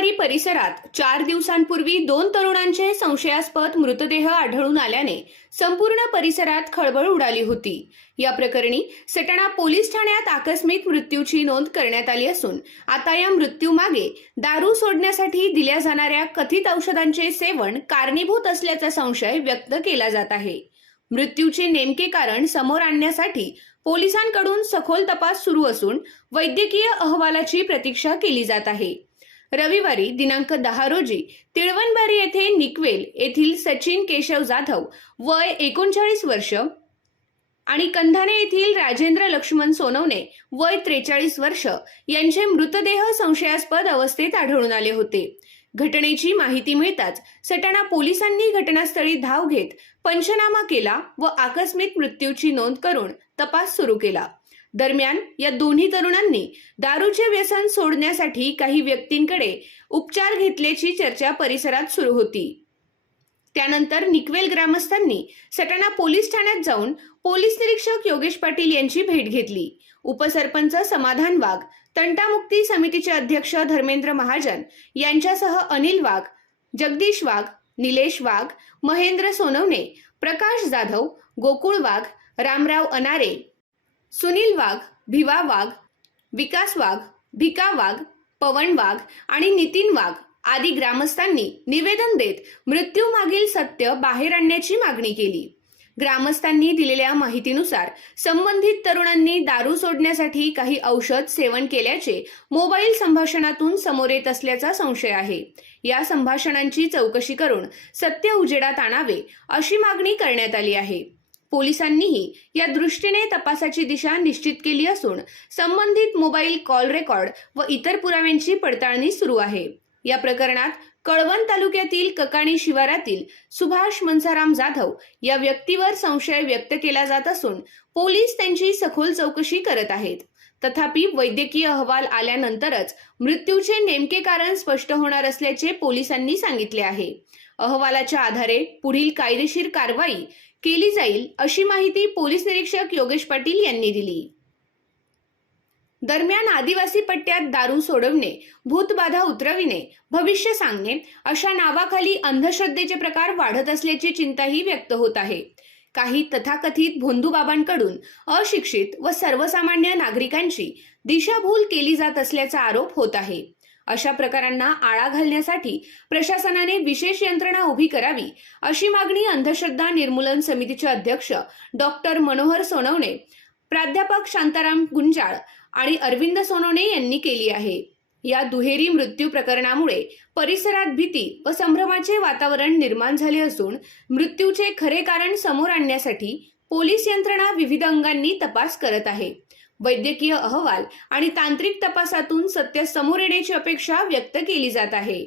रविवारी परिसरात 4 दिवसांपूर्वी 2 तरुणांचे संशयास्पद मृतदेह आढळून आल्याने संपूर्ण परिसरात खळबळ उडाली होती। या प्रकरणी सटाणा पोलीस ठाण्यात आकस्मिक मृत्यूची नोंद करण्यात आली असून आता या मृत्यूमागे दारू सोडण्यासाठी दिल्या जाणाऱ्या कथित औषधांचे सेवन कारणीभूत असल्याचा संशय व्यक्त केला जात आहे। मृत्यूचे नेमके कारण समोर आणण्यासाठी पोलिसांकडून सखोल तपास सुरू असून वैद्यकीय अहवालाची प्रतीक्षा केली जात आहे। रविवारी दिनांक 10 रोजी तिळवणबारी येथे निकवेल येथील सचिन केशव जाधव वय 39 वर्ष आणि कंधाने येथील राजेंद्र लक्ष्मण सोनवणे वय 43 वर्ष यांचे मृतदेह संशयास्पद अवस्थेत आढळून आले होते। घटनेची माहिती मिळताच सटाणा पोलिसांनी घटनास्थळी धाव घेत पंचनामा केला व आकस्मिक मृत्यूची नोंद करून तपास सुरू केला। दरम्यान या दोन्ही तरुणांनी दारूचे व्यसन सोडण्यासाठी काही व्यक्तींकडे उपचार घेतल्याची चर्चा परिसरात सुरू होती। त्यानंतर निकवेल ग्रामस्थांनी सटाणा पोलीस ठाण्यात जाऊन पोलीस निरीक्षक योगेश पाटील यांची भेट घेतली। उपसरपंच समाधान वाघ, तंटामुक्ती समितीचे अध्यक्ष धर्मेंद्र महाजन यांच्यासह अनिल वाघ, जगदीश वाघ, निलेश वाघ, महेंद्र सोनवणे, प्रकाश जाधव, गोकुळ वाघ, रामराव अनारे, सुनील वाघ, भिवा वाघ, विकास वाघ, भिका वाघ, पवन वाघ आणि नितीन वाघ आदी ग्रामस्थांनी निवेदन देत मृत्यूमागील सत्य बाहेर आणण्याची मागणी केली। ग्रामस्थांनी दिलेल्या माहितीनुसार संबंधित तरुणांनी दारू सोडण्यासाठी काही औषध सेवन केल्याचे मोबाईल संभाषणातून समोर येत असल्याचा संशय आहे। या संभाषणांची चौकशी करून सत्य उजेडात आणावे अशी मागणी करण्यात आली आहे। पोलिसांनीही या दृष्टीने तपासाची दिशा निश्चित केली असून संबंधित मोबाईल कॉल रेकॉर्ड व इतर पुराव्यांची पडताळणी सुरू आहे। या प्रकरणात कळवण तालुक्यातील ककाणी शिवारातील सुभाष मनसाराम जाधव या व्यक्तीवर संशय व्यक्त केला जात असून पोलीस त्यांची सखोल चौकशी करत आहेत। तथापि वैद्यकीय अहवाल आल्यानंतरच मृत्यूचे नेमके कारण स्पष्ट होणार असल्याचे पोलिसांनी सांगितले आहे। अहवालाच्या आधारे पुढील कायदेशीर कारवाई केली जाईल अशी माहिती पोलीस निरीक्षक योगेश पाटील यांनी दिली। दरम्यान आदिवासी पट्ट्यात दारू सोडवणे, भूतबाधा उतरविणे, भविष्य सांगणे अशा नावाखाली अंधश्रद्धेचे प्रकार वाढत असल्याची चिंताही व्यक्त होत आहे। काही तथाकथित भोंदूबाबांकडून अशिक्षित व सर्वसामान्य नागरिकांची दिशाभूल केली जात असल्याचा आरोप होत आहे। अशा प्रकारांना आळा घालण्यासाठी प्रशासनाने विशेष यंत्रणा उभी करावी अशी मागणी अंधश्रद्धा निर्मूलन समितीचे अध्यक्ष डॉक्टर मनोहर सोनवणे, प्राध्यापक शांताराम गुंजाळ आणि अरविंद सोनवणे यांनी केली आहे। या दुहेरी मृत्यू प्रकरणामुळे परिसरात भीती व संभ्रमाचे वातावरण निर्माण झाले असून मृत्यूचे खरे कारण समोर आणण्यासाठी पोलीस यंत्रणा विविध अंगांनी तपास करत आहे। वैद्यकीय अहवाल आणि तांत्रिक तपासातून सत्य समोर येण्याची अपेक्षा व्यक्त केली जात आहे।